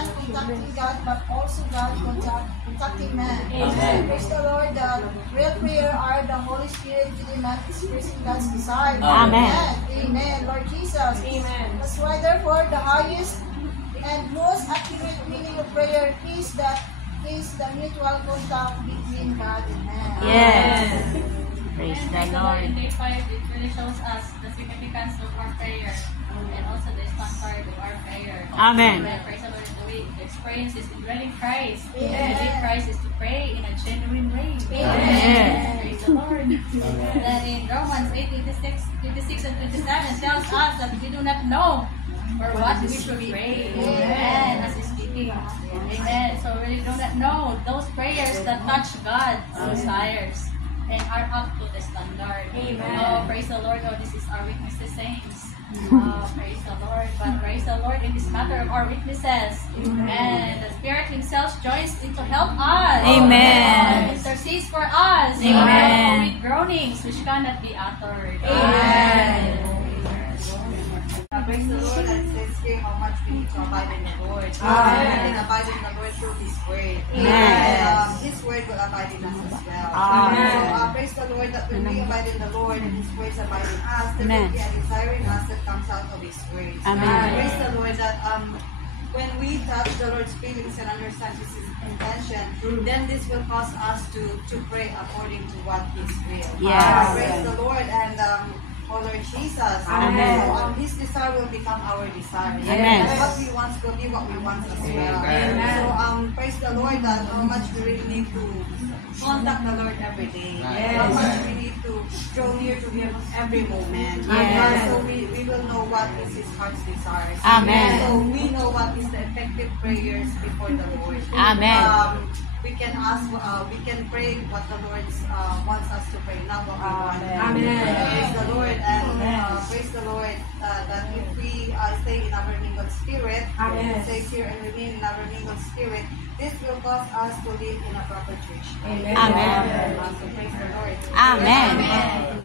man contacting God, but also God contacting man. Amen. Praise the Lord. The real prayer are the Holy Spirit within man expressing God's desire. Amen. Amen. Lord Jesus. Amen. That's why, therefore, the highest and most accurate meaning of prayer is the mutual contact between God and man. Yes. Praise And the in Lord. day 5, it really shows us the significance of our prayer and also the standard of our prayer. Amen. Praise the Lord. The experience is indwelling Christ. Amen. And believe Christ is to pray in a genuine way. Amen. Praise the Lord. Then in Romans 8:26 and 27 tells us that we do not know for what we should pray. Amen. As he's speaking. Amen. So we really do not know those prayers that touch God's desires and are up to the standard. Amen. Oh, praise the Lord. Oh, this is our weaknesses, saints. Oh, praise the Lord. But praise the Lord in this matter of our weaknesses. And the Spirit Himself joins in to help us. Amen. Intercedes for us. Amen. With groanings which cannot be uttered. Amen. Praise the Lord, and it says here how much we need to abide in the Lord. Amen. And abide in the Lord through His Word. Amen. And His Word will abide in us as well. Amen. So praise the Lord that when we abide in the Lord and His words abide in us, there Amen. will be a desire in us that comes out of His words. Amen. Praise the Lord that when we touch the Lord's feelings and understand His intention, then this will cause us to pray according to what His will. Yes. Praise the Lord, and oh Lord Jesus. Amen. So His desire will become our desire. Amen. And what we want will be what we want as well. Amen. So praise the Lord that how much we really need to contact the Lord every day. How much we need to draw near to Him every moment. Yes. So we will know what is His heart's desires. Amen. So we know what is the effective prayers before the Lord. Amen. We can ask, we can pray what the Lord wants us to pray, not what we want. Amen. Praise the Lord, and praise the Lord that if we stay in our mingled spirit, it says here, and remain in our mingled spirit, this will cause us to live in a proper church. Amen. Amen. So praise the Lord. Amen.